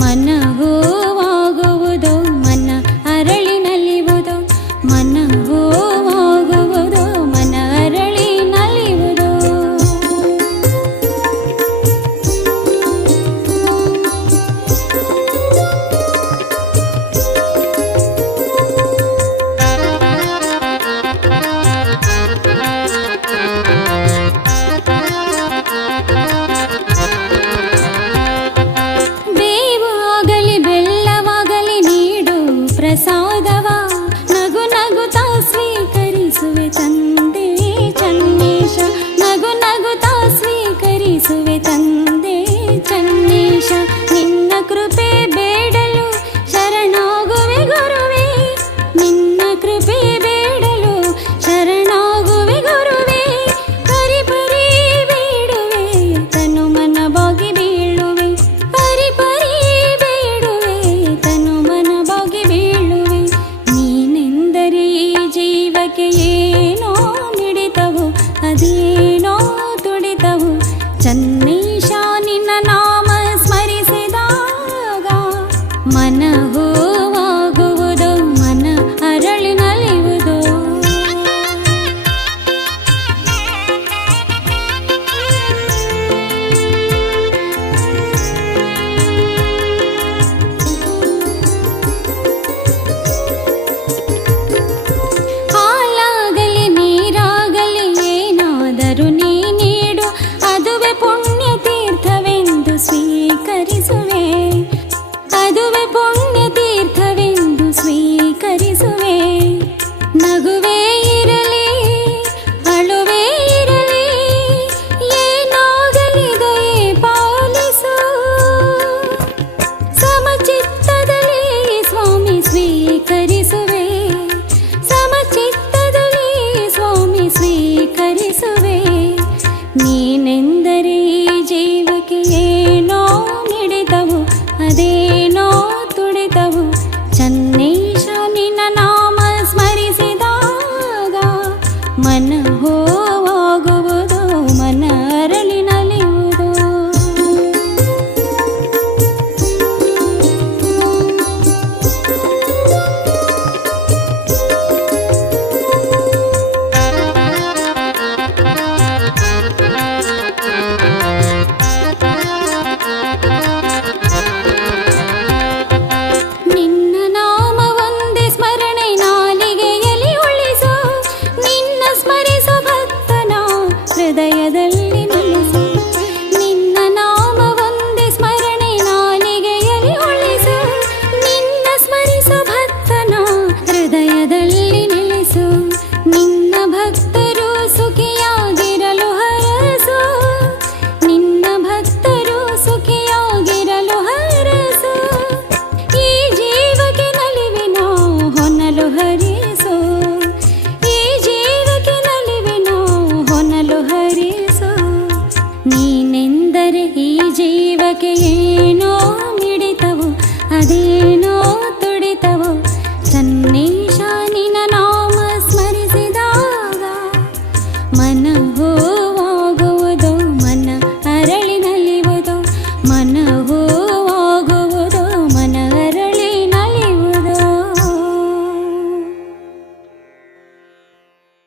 ಮನ ಹೂವಾಗುವುದು ಮನ ಅರಳಿ ನಲಿಯುವುದು ಮನ ಹೂವಾಗುವುದು ಮನ ಅರಳಿ ನಲಿಯುವುದು. ಪ್ರಸಾದವ ನಗು ನಗುತ್ತಾ ಸ್ವೀಕರಿಸುವೆ ತಂದೆ ಚನ್ನೇಶ, ನಗು ನಗುತ್ತಾ ಸ್ವೀಕರಿಸುವೆ ತಂದೆ ಚನ್ನೇಶ. ನಿನ್ನ ಕೃಪೆ ಬೇಡಲು ಶರಣಾಗುವೆ ಗುರುವೇ, ನಿನ್ನ ಕೃಪೆ ಬೇಡಲು ಶರಣಾಗುವೆ ಗುರುವೇ. ಪರಿ ಪರಿ ಬೇಡುವೆ ತನು ಮನ ಬಾಗಿ ಬೀಳುವೆ, ಪರಿ ಪರಿ ಬೇಡುವೆ ತನು ಮನ ಬಾಗಿ ಬೀಳುವೆ. ನೀನೆಂದರೆ ಈ ಜೀವಕ್ಕೆ ಏನೋ ಮಿಡಿತವು ಅದೇನೋ ತುಡಿತವು ಚನ್ನೇಶ. ನಿನ್ನ ನಾಮ ಸ್ಮರಿಸಿದಾಗ ಮನ ಹೂವಾಗುವುದು ಮನ ಅರಳಿ ನಲಿಯುವುದು. ಹಾಲಾಗಲಿ ನೀರಾಗಲಿ ಏನಾದರೂ ನೀ ನೀಡು, ಅದುವೇ ಪುಣ್ಯ ತೀರ್ಥವೆಂದು ಸ್ವೀಕರಿಸುವೆ, ಅದುವೇ ಪುಣ್ಯ